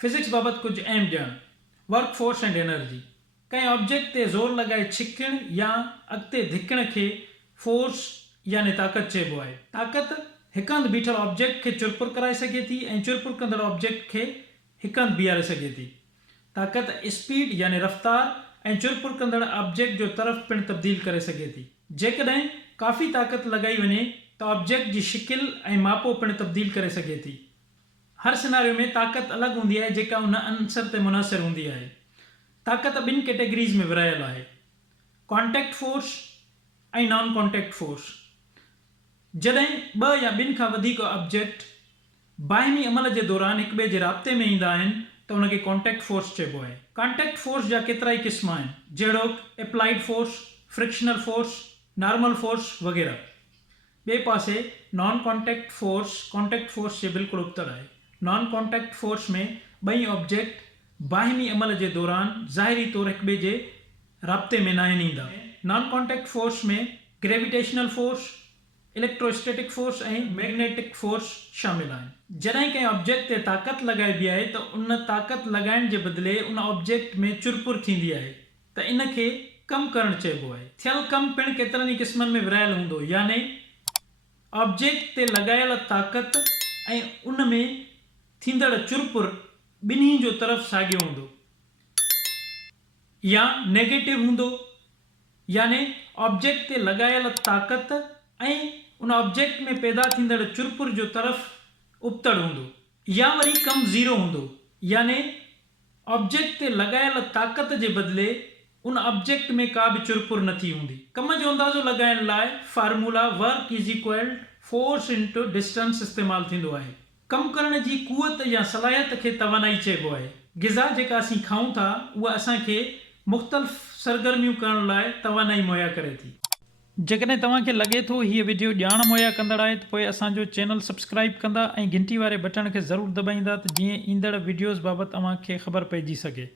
फिज़िक्स बाबति कुछ अहम ॼाण। Work force and energy. कंहिं ऑब्जेक्ट ते ज़ोर लॻाए छिकण या अॻिते धिकण खे फोर्स यानी ताक़त चइबो आहे। ताक़त हिकु हंधि बीठल ऑब्जेक्ट खे चुरपुर कराए सघे थी ऐं चुरपुर कंदड़ ऑब्जेक्ट खे हिकु हंधि बीहारे सघे थी। ताक़त स्पीड यानी रफ़्तार ऐं चुरपुर कंदड़ ऑब्जेक्ट जो तरफ़ पिणु तब्दील करे सघे थी। जेकॾहिं काफ़ी ताक़त लॻाई वञे त ऑब्जेक्ट जी शिकिल ऐं मापो पिणु तब्दील करे सघे थी। हर सिनारियो में ताक़त अलॻि हूंदी आहे जेका उन अंसर ते मुनासिर हूंदी आहे। ताक़त ॿिनि कैटेगरीज़ में विरहायल आहे, कॉन्टेक्ट फोर्स ऐं नॉन कॉन्टेक्ट फोर्स। जॾहिं ॿ या ॿिनि खां वधीक ऑब्जेक्ट बाहिमी अमल जे दौरान हिक ॿिए जे राब्ते में ईंदा आहिनि त उनखे कॉन्टेक्ट फोर्स चइबो आहे। कॉन्टेक्ट फोर्स जा केतिरा ई क़िस्म आहिनि, जहिड़ोकि applied force, frictional force, normal force वग़ैरह। ॿिए पासे नॉन कॉन्टेक्ट फोर्स जे बिल्कुलु उबतड़ आहे। नॉन कॉन्टेक्ट फोर्स में ॿई ऑब्जेक्ट बाहिमी अमल जे दौरान ज़ाहिरी तौर हिक ॿिए जे राब्ते में न आहिनि ईंदा। नॉन कॉन्टेक्ट फोर्स में ग्रेविटेशनल फोर्स, इलेक्ट्रोस्टैटिक फोर्स ऐं मैग्नेटिक फोर्स शामिल आहिनि। जॾहिं कंहिं ऑब्जेक्ट ते ताक़त लॻाइबी आहे त उन ताक़त लॻाइण जे बदिले उन ऑब्जेक्ट में चुरपुर थींदी आहे त इन खे कमु करणु चइबो आहे। थियल कमु पिणु केतिरनि ई क़िस्मनि में विरहायल हूंदो, यानी ऑब्जेक्ट ते लॻायल ताक़त ऐं उन में थींदड़ चुरपुर ॿिन्ही जो तरफ़ साॻियो हूंदो, या नेगेटिव हूंदो, यानी ऑब्जेक्ट ते लॻायल ताक़त ऐं उन ऑब्जेक्ट में पैदा थींदड़ चुरपुर जो तरफ़ उबतड़ हूंदो, या वरी कमु ज़ीरो हूंदो, यानी ऑब्जेक्ट ते लॻायल ताक़त जे बदिले उन ऑब्जेक्ट में का बि चुरपुर न थी हूंदी। कम जो अंदाज़ो लॻाइण लाइ formula work is equal force into distance इस्तेमालु थींदो आहे। कमु करण जी कुवत या सलाहियत खे तवानाई चइबो आहे। ग़िज़ा जेका असीं खाऊं था उहा असांखे मुख़्तलिफ़ सरगर्मियूं करण लाइ तवानाई मुहैया करे थी। जेकॾहिं तव्हांखे लॻे थो हीअ वीडियो ॼाण मुहैया कंदड़ आहे त पोइ असांजो चैनल सब्सक्राइब कंदा ऐं घंटी वारे बटण खे ज़रूरु दॿाईंदा त जीअं ईंदड़ वीडियोज़ बाबति तव्हांखे ख़बर पइजी सघे।